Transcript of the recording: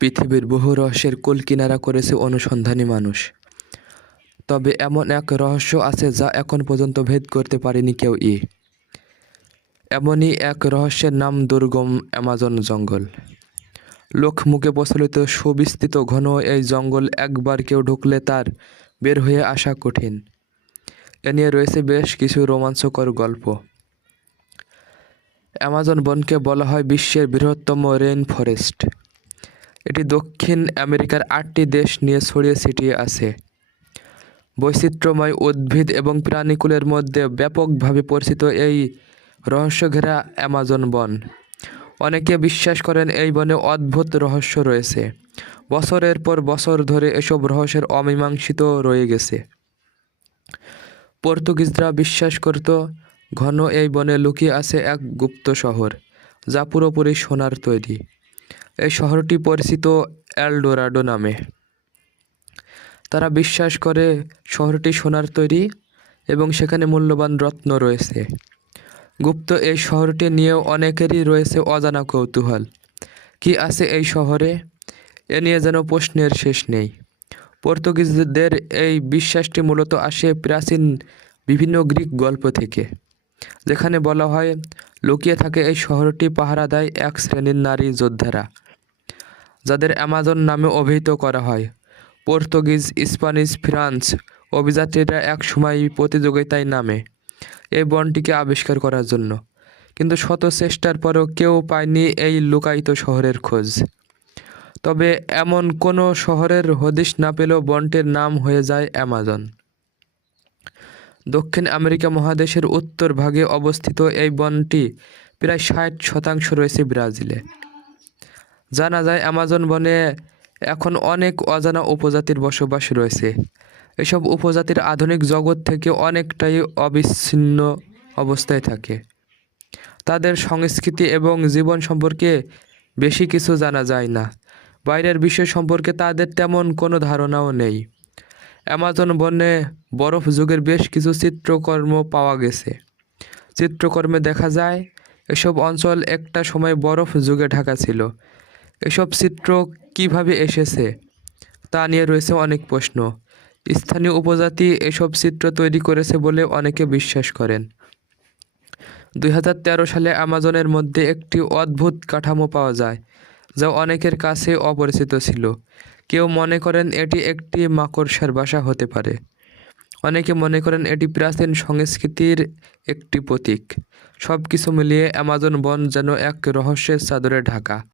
পৃথিবীর বহু রহস্যের কুলকিনারা করেছে অনুসন্ধানী মানুষ। তবে এমন এক রহস্য আছে যা এখন পর্যন্ত ভেদ করতে পারেনি কেউ ই। এমনই এক রহস্যের নাম দুর্গম অ্যামাজন জঙ্গল। লোকমুখে প্রচলিত সুবিস্তৃত ঘন এই জঙ্গল একবার কেউ ঢুকলে তার বের হয়ে আসা কঠিন। এ নিয়ে রয়েছে বেশ কিছু রোমাঞ্চকর গল্প। অ্যামাজন বনকে বলা হয় বিশ্বের বৃহত্তম রেইন ফরেস্ট। এটি দক্ষিণ আমেরিকার আটটি দেশ নিয়ে ছড়িয়ে ছিটিয়ে আছে। বৈচিত্র্যময় উদ্ভিদ এবং প্রাণীকুলের মধ্যে ব্যাপকভাবে পরিচিত এই রহস্যঘেরা অ্যামাজন বন। অনেকে বিশ্বাস করেন এই বনে অদ্ভুত রহস্য রয়েছে। বছরের পর বছর ধরে এসব রহস্যের অমীমাংসিত রয়ে গেছে। পর্তুগিজরা বিশ্বাস করত, ঘন এই বনে লুকিয়ে আছে এক গুপ্ত শহর, যা পুরোপুরি সোনার তৈরি। এই শহরটি পরিচিত এলডোরাডো নামে। তারা বিশ্বাস করে শহরটি সোনার তৈরি এবং সেখানে মূল্যবান রত্ন রয়েছে। গুপ্ত এই শহরটি নিয়েও অনেকেরই রয়েছে অজানা কৌতূহল। কি আছে এই শহরে? এ নিয়ে যেন প্রশ্নের শেষ নেই। পর্তুগিজদের এই বিশ্বাসটি মূলত আসে প্রাচীন বিভিন্ন গ্রিক গল্প থেকে, যেখানে বলা হয় লুকিয়ে থাকে এই শহরটি পাহারা দেয় এক শ্রেণির নারী যোদ্ধারা, যাদের অ্যামাজন নামে অভিহিত করা হয়। পর্তুগিজ, স্প্যানিশ, ফ্রান্স অভিযাত্রীরা এক সময় প্রতিযোগিতায় নামে এই বনটিকে আবিষ্কার করার জন্য, কিন্তু শত চেষ্টার পরেও কেউ পায়নি এই লুকায়িত শহরের খোঁজ। তবে এমন কোনো শহরের হদিশ না পেলেও বনটির নাম হয়ে যায় অ্যামাজন। দক্ষিণ আমেরিকা মহাদেশের উত্তর ভাগে অবস্থিত এই বনটি প্রায় ষাট শতাংশ রয়েছে ব্রাজিলে। জানা যায়, অ্যামাজন বনে এখন অনেক অজানা উপজাতির বসবাস রয়েছে। এসব উপজাতির আধুনিক জগৎ থেকে অনেকটাই অবিচ্ছিন্ন অবস্থায় থাকে। তাদের সংস্কৃতি এবং জীবন সম্পর্কে বেশি কিছু জানা যায় না। বাইরের বিষয় সম্পর্কে তাদের তেমন কোনো ধারণাও নেই। অ্যামাজন বনে বরফ যুগের বেশ কিছু চিত্রকর্ম পাওয়া গেছে। চিত্রকর্মে দেখা যায়, এসব অঞ্চল একটা সময় বরফ যুগে ঢাকা ছিল। এসব চিত্র কীভাবে এসেছে, তা নিয়ে রয়েছে অনেক প্রশ্ন। স্থানীয় উপজাতি এসব চিত্র তৈরি করেছে বলে অনেকে বিশ্বাস করেন। দুই হাজার তেরো সালে অ্যামাজনের মধ্যে একটি অদ্ভুত কাঠামো পাওয়া যায়, যা অনেকের কাছে অপরিচিত ছিল। কেউ মনে করেন এটি একটি মাকড়সার বাসা হতে পারে। অনেকে মনে করেন এটি প্রাচীন সংস্কৃতির একটি প্রতীক। সব কিছু মিলিয়ে অ্যামাজন বন যেন এক রহস্যের চাদরে ঢাকা।